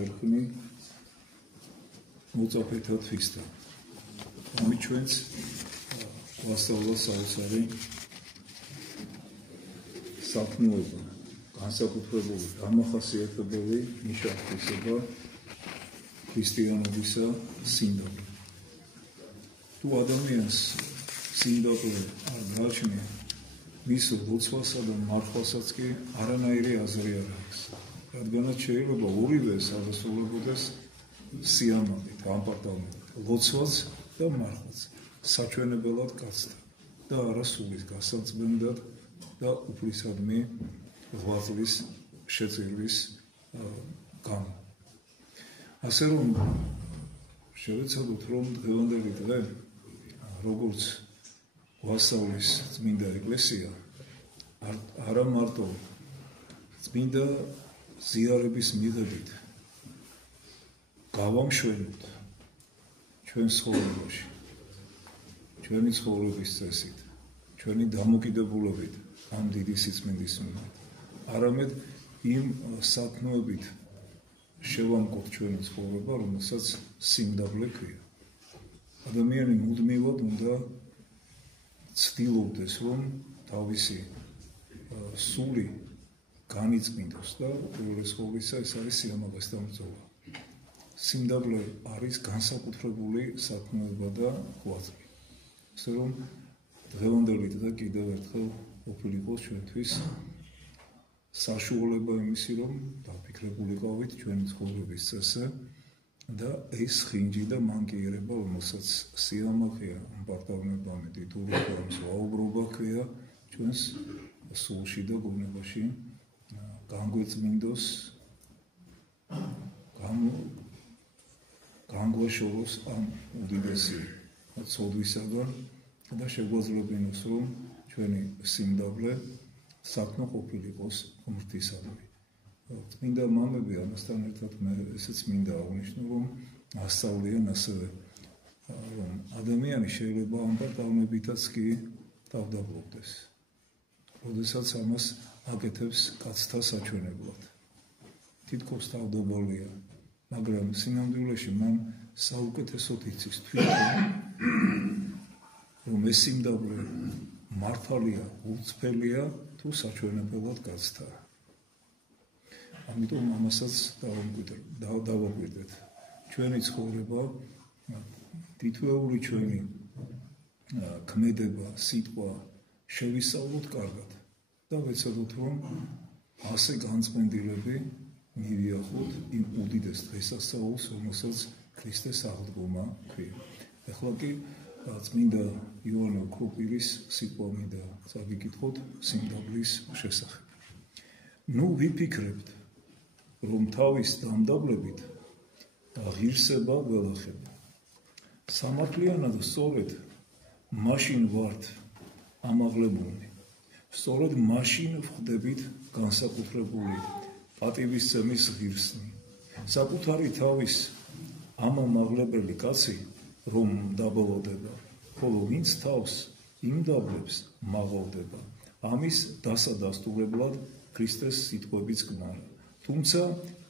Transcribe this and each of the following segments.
ერხმი მოწაფეთათვის და ამით ჩვენც ვასწავლოთ საოცარი საქმეობა, განსაკუთრებული დამახასიათებელი ნიშანთვისება ქრისტიანობისა სიმდაბლე. თუ ადამიანს სიმდაბლე არ გააჩნია, მის ლოცვასა და მარხვასაც კი არანაირი აზრი არ აქვს. რადგანაც შეიძლება ორივეს აღესრულებოდეს სიამოვნებით, ამპარტავებით, ლოცვაც და მარხვაც საჩვენებელად კაცთა და არა სულის გასაწმენდად და უფლისადმი ღვაწლის შეწირვის გამო. ასე რომ შევეცადოთ, რომ დღევანდელი დღე როგორც ვასწავლის წმინდა ეკლესია არა მარტო წმინდა ზიარების მიღებით გავამშვენოთ ჩვენ ცხოვრებაში, ჩვენი ცხოვრების წესით, ჩვენი დამოკიდებულებით ამ დიდი სიწმინდის მიმართ, არამედ იმ საქმეებით შევამკოთ ჩვენი ცხოვრება, რომელსაც სიმდაბლე ქვია. ადამიანი მუდმივად უნდა ცდილობდეს, რომ თავისი სული განიწმინდოს და უპირველეს ყოვლისა ეს არის სიამაყესთან ბრძოლა. სიმდაბლე არის განსაკუთრებული საქმეობა და ღვაწლი. ასე რომ დღევანდელი დღე კიდევ ერთხელ ყოფილიყოს ჩვენთვის საშუალება იმისი, რომ დაფიქრებულიყავით ჩვენი ცხოვრების წესზე და ეს ხინჯი და მანკიერება, რომელსაც სიამაყეა, ამპარტავნება, მედიტურობა, ზვაუბრობა ქვია, ჩვენს სულში და გონებაში განგვეწმინდოს, განგვაშოროს ამ უდიდესი ცოდვისაგან და შეგვაძლებინოს, რომ ჩვენი სიმდაბლე საქმე ყოფილიყოს ღმრთისადმი. წმინდა მამები ამასთან ერთად მე ესეც მინდა აღნიშნო, რომ ასწავლიან ასევე, რომ ადამიანი შეიძლება ამპარტავნებითაც კი თავდაბლობდეს, როდესაც ამას აკეთებს კაცთა საჩვენებლად. თითქოს თავდაბოლია, მაგრამ სინამდვილეში მან საუკეთესოდ იცის თვითონ, რომ ეს სიმდაბლე მართალია, უწფელია თუ საჩვენებლად კაცთაა. ამიტომ ამასაც დავაკვირდეთ. ჩვენი ცხოვრება, თითოეული ჩვენი ქმედება, სიტყვა შევისწავლოთ კარგად და ვეცადოთ, რომ ასე განწმენდილები მივიახოთ იმ უდიდეს დღესასწაულს, რომელსაც ქრისტეს აღდგომა ქვია. ეხლა კი წმინდა იოანე ოქროპირის სიტყვა მინდა წავიკითხოთ სიმდაბლის შესახებ. ნუ ვიფიქრებთ, რომ თავის დამდაბლებით ღირსება ველახება. სამართლიანად სწორედ მაშინ ვართ ამაღლებული, სწორედ მაშინ ვხდებით განსაკუთრებული პატივისცემის ღირსნი. საკუთარი თავის ამამაღლებელი კაცი რომ დაბოლოდება, ხოლო ვინც თავს იმდაბლებს მაღალდება, ამის დასადასტურებლად ქრისტეს სიტყვებიც გმარა. თუმცა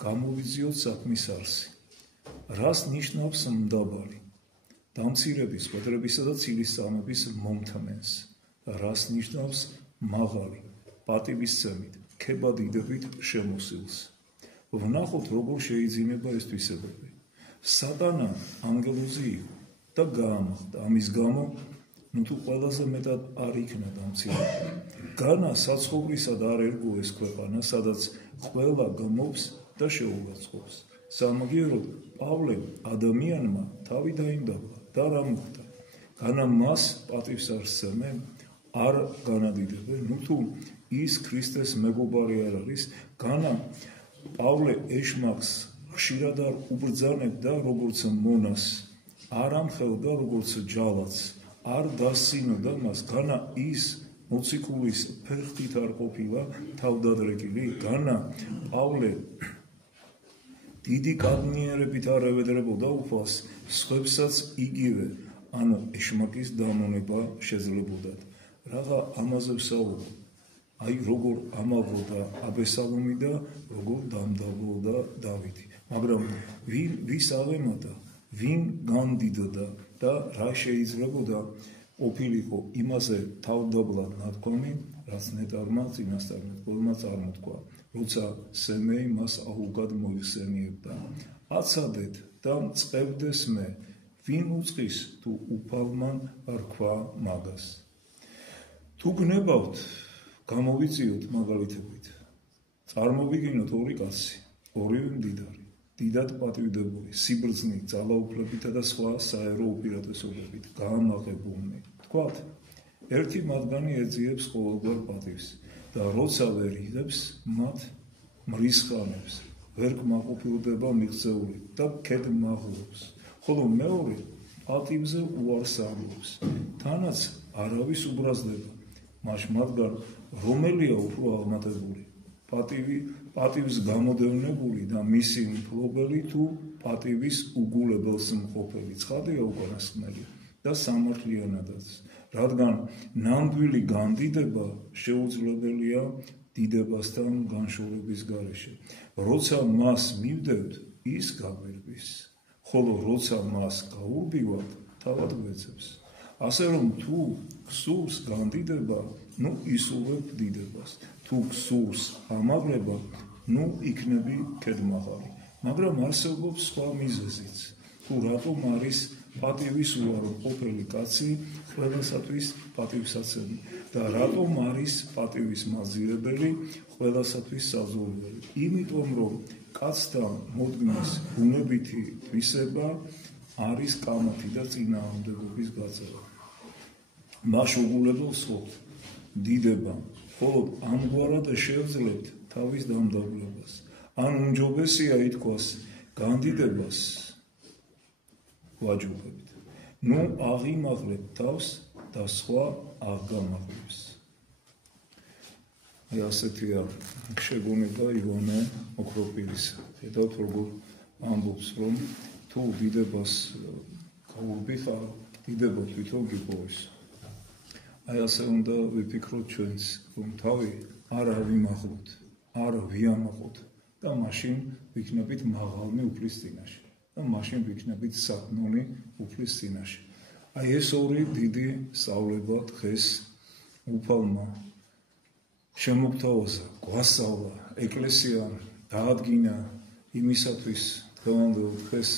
გამოვიძიოთ საქმის არსი. რას ნიშნავს მდაბალი? დამცირების, კვედრებისა და ცილისწამების მომთმენს. რას ნიშნავს მაღალი? პატივისცემით, ქებადიდებით შემოსილს. ვნახოთ, როგორ შეიძინება ეს თვისებები. სატანა ანგელოზი იყო და გაამხდა. ამის გამო თუ ყველაზე მეტად არ იქნა დამცირებული. განა საცხოვრისად არ ერგო ეს ქვეყანა, სადაც ყველა გმობს და შეულაცხობს. სამაგიეროდ პავლემ ადამიანმა თავი დაიმდაბლა და რა მოხდა? განა მას პატივს არ სცემენ, არ განადიდებენ, თუ ის ქრისტეს მეგობარი არ არის, განა პავლე ეშმაკს ხშირად არ უბრძანებდა როგორც მონას, არ ამხელდა როგორც ჯალათს, არ დასინოდა მას, განა ის მოციქულის ფერხთით არ ყოფილა თავდადრეკილი, განა პავლე დიდი კადნიერებით არ ევედრებოდა უფალს, სხვებსაც იგივე, ანუ ეშმაკის დამონება შეძლებოდათ. რაღა ამაზე ვსაუბრობ, აი როგორ ამაღლდა აბესალომი და როგორ დამდაბლდა დავითი. მაგრამ ვის აღემატა, ვინ გამდიდოდა და რა შეიძლებოდა ყოფილიყო იმაზე თავდაბლად ნათქვამი, რაც ნეტარმა წინასწარმეტყველმა წარმოთქვა, როცა სემეი მას აუგად მოიხსენიებდა. აცადეთ და მწყებდეს მე, ვინ უწყის თუ უფალმა რქვა მაგას. თუ გნებავთ, გამოვიწიოთ მაგალითებით. წარმოვიგინოთ ორი კაცი, ორივე მდიდარი, დიდად პატივდებული, სიბრძნით, ძალაუფლებითა და სხვა საერო უპირატესობებით გაამაღებულნი. თქვათ, ერთი მათგანი ეძიებს ყოველგვარ პატივს და როცა ვერ იღებს, მათ მრისხანებს, ვერ კმაყოფილდება მიღწეული და ქედმაღლობს, ხოლო მეორე პატივზე უარს აღებს, თანაც არავის უბრაზდება, მათგან რომელია უფრო აღმატებული, პატივის გამოდევნებული და მისი მფლობელი თუ პატივის უგულებელს მყოფელი, ცხადია უკანასკნელი და სამართლიანადაც, რადგან ნამდვილი გამდიდება შეუძლებელია დიდებასთან განშორების გარეშე. როცა მას მივდევთ, ის გაგვირბის, ხოლო როცა მას გაურბივავთ, თავად გვეცებს. ასე რომ თუ გსურს გამდიდება, ნუ ისურვებ დიდებას, თუ გსურს ამაღლება, ნუ იქნები ქედმაღალი. მაგრამ არსებობს სხვა მიზეზიც, თუ რატომ არის პატივის უარო ყოფილი კაცი ყველასათვის პატივსაცემი და რატომ არის პატივის მაძიებელი ყველასათვის საზღვრელი. იმიტომ რომ კაცთა მოდგმის ბუნებითი თვისება არის კამათი და წინააღმდეგობის გაწევა. მას უგულებელს ხოვთ დიდება, ხოლო ამგვარად შევძლებთ თავის დამდაბლებას. ან უმჯობესია ითქვას განდიდებას ვაჯობებით. ნუ აღიმაღლებთ თავს და სხვა აღგამაღლებს. აი ასეთია შეგონება ივანე ოქროპირისა. ხედავთ როგორ ამბობს რომ თუ დიდებას გაურბიხარ, დიდება თვითონ გიპოვეს. აი ასე უნდა ვიფიქროთ ჩვენც, რომ თავი არ ავიმაღლოთ, არ ვიამაყოთ და მაშინ ვიქნებით მაღალნი უფლის წინაშე და მაშინ ვიქნებით სათნონი უფლის წინაშე. აი ეს ორი დიდი სწავლება დღეს უფალმა შემოგთავაზა, გვასწავლა, ეკლესია დაადგინა იმისათვის დღევანდელ დღეს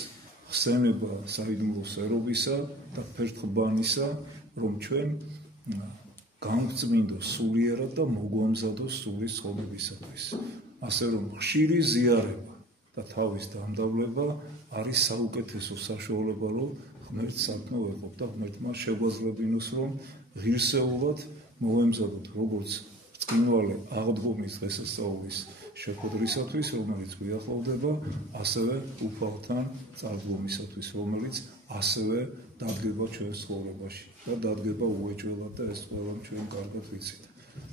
ხსენება საიდუმლო სერობისა და ფერთხბანისა, რომ ჩვენ გამგწმინდოს სულიერად და მოგვამზადოს სულის ცხოვრებისათვის. ასე რომ ხშირი ზიარება და თავის დამდაბლება არის საუკეთესო საშუალება, რომ ღმერთს სათნო ვეყოთ და ღმერთმა შეგვაძლევინოს, რომ ღირსეულად მოვემზადოთ როგორც ბრწყინვალე აღდგომის დღესასწაულის შეხვედრისათვის, რომელიც გვიახლოვდება, ასევე უფალთან წარდგომისათვის, რომელიც ასევე დადგება ჩვენს ცხოვრებაში და დადგება უეჭველად და ეს ყველამ ჩვენ კარგად ვიცით.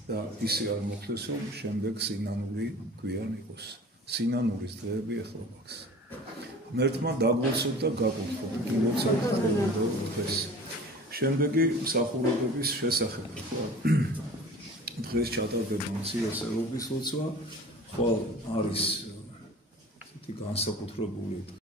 და ისე არ მოხდეს, რომ შემდეგ სინანული გვიან იყოს. სინანულის დღეები ეხლა გვაქვს. ღმერთმა დაგვეცოთ და გაკუთვნოთ, გილოცავთ დღევანდელ დღეს. შემდეგი მსახურებების შესახებ. დღეს ჩატარდება მცირე სერობის ლოცვა, ხვალ არის განსაკუთრებული